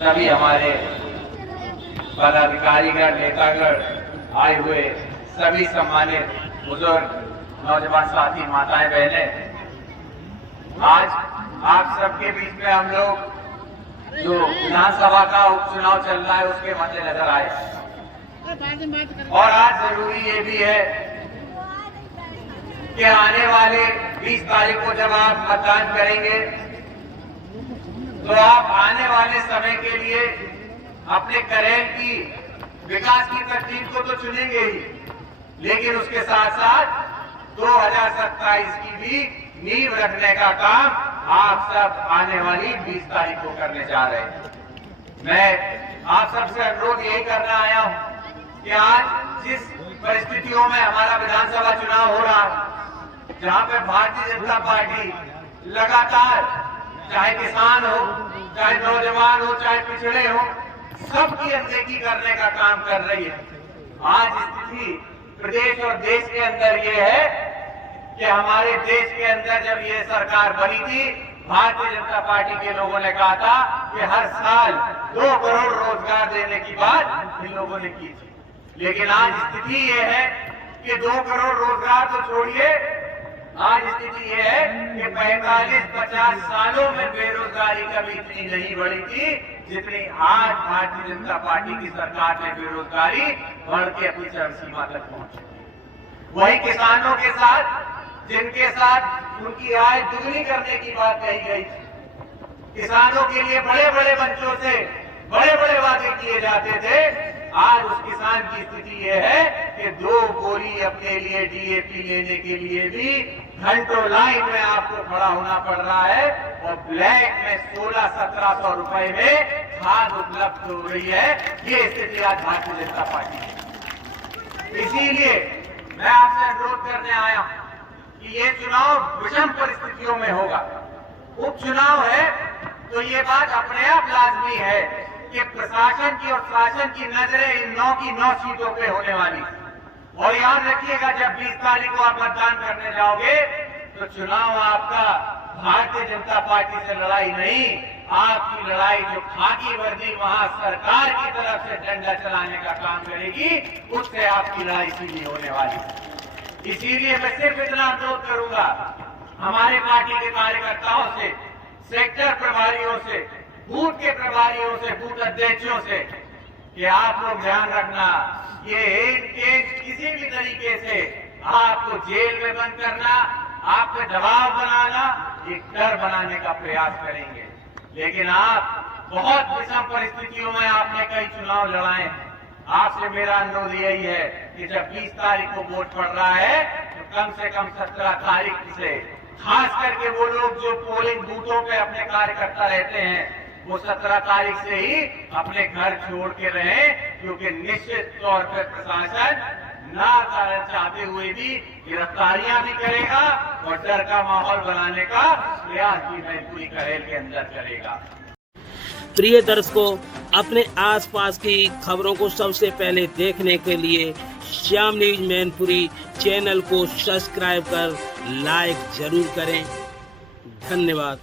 सभी हमारे पदाधिकारीगण, नेतागण, आए हुए सभी सम्मानित बुजुर्ग, नौजवान साथी, माताएं, बहनें, आज आप सबके बीच में हम लोग जो विधानसभा का उपचुनाव चल रहा है उसके मद्देनजर आए। और आज जरूरी ये भी है कि आने वाले 20 तारीख को जब आप मतदान करेंगे तो आप आने वाले समय के लिए अपने करेल की विकास की तरकीब को तो चुनेंगे ही, लेकिन उसके साथ साथ 2027 की भी नींव रखने का काम आप सब आने वाली 20 तारीख को करने जा रहे हैं। मैं आप सबसे अनुरोध यही करना आया हूं कि आज जिस परिस्थितियों में हमारा विधानसभा चुनाव हो रहा है, जहां पे भारतीय जनता पार्टी लगातार, चाहे किसान हो, चाहे नौजवान हो, चाहे पिछड़े हो, सबकी अनदेखी करने का काम कर रही है। आज स्थिति प्रदेश और देश के अंदर ये है कि हमारे देश के अंदर जब ये सरकार बनी थी, भारतीय जनता पार्टी के लोगों ने कहा था कि हर साल 2 करोड़ रोजगार देने की बात इन लोगों ने की थी। लेकिन आज स्थिति ये है कि 2 करोड़ रोजगार तो छोड़िए, आज स्थिति यह है कि 45-50 सालों में बेरोजगारी कभी इतनी नहीं बढ़ी थी जितनी आज भारतीय जनता पार्टी की सरकार ने बेरोजगारी बढ़ के अपनी चरम सीमा तक पहुंची। वही किसानों के साथ, जिनके साथ उनकी आय दुगनी करने की बात कही गई थी, किसानों के लिए बड़े बड़े मंचों से बड़े बड़े वादे किए जाते थे, आज उस किसान की स्थिति यह है कि 2 गोली अपने लिए डीएपी लेने के लिए भी घंटों लाइन में आपको खड़ा होना पड़ रहा है और ब्लैक में 1600-1700 रुपए में खाद उपलब्ध हो रही है। ये स्थिति आज भारतीय जनता पार्टी है। इसीलिए मैं आपसे अनुरोध करने आया हूं कि ये चुनाव विषम परिस्थितियों में होगा। उपचुनाव है तो ये बात अपने आप लाजमी है कि प्रशासन की और शासन की नजरें इन 9 की 9 सीटों पे होने वाली। और याद रखिएगा, जब 20 तारीख को आप मतदान करने जाओगे तो चुनाव आपका भारतीय जनता पार्टी से लड़ाई नहीं, आपकी लड़ाई जो खाकी वर्दी वहां सरकार की तरफ से डंडा चलाने का काम करेगी, उससे आपकी लड़ाई सीधी होने वाली। इसीलिए मैं सिर्फ इतना अनुरोध करूंगा हमारे पार्टी के कार्यकर्ताओं से, सेक्टर प्रभारियों से, बूथ के प्रभारियों से, बूथ अध्यक्षों से कि आप लोग ध्यान रखना, ये किसी भी तरीके से आपको जेल में बंद करना, आप पे दबाव बनाना, एक डर बनाने का प्रयास करेंगे। लेकिन आप बहुत विषम परिस्थितियों में आपने कई चुनाव लड़ाए। आपसे मेरा अनुरोध यही है कि जब 20 तारीख को वोट पड़ रहा है तो कम से कम 17 तारीख से, खास करके वो लोग जो पोलिंग बूथों पे अपने कार्यकर्ता रहते हैं, वो 17 तारीख से ही अपने घर छोड़ के रहें, क्योंकि निश्चित तौर पर प्रशासन ना चाहते हुए भी गिरफ्तारियां भी करेगा और डर का माहौल बनाने का प्रयास भी मैनपुरी करेल के अंदर करेगा। प्रिय दर्शकों, अपने आसपास की खबरों को सबसे पहले देखने के लिए श्याम न्यूज मैनपुरी चैनल को सब्सक्राइब कर लाइक जरूर करें। धन्यवाद।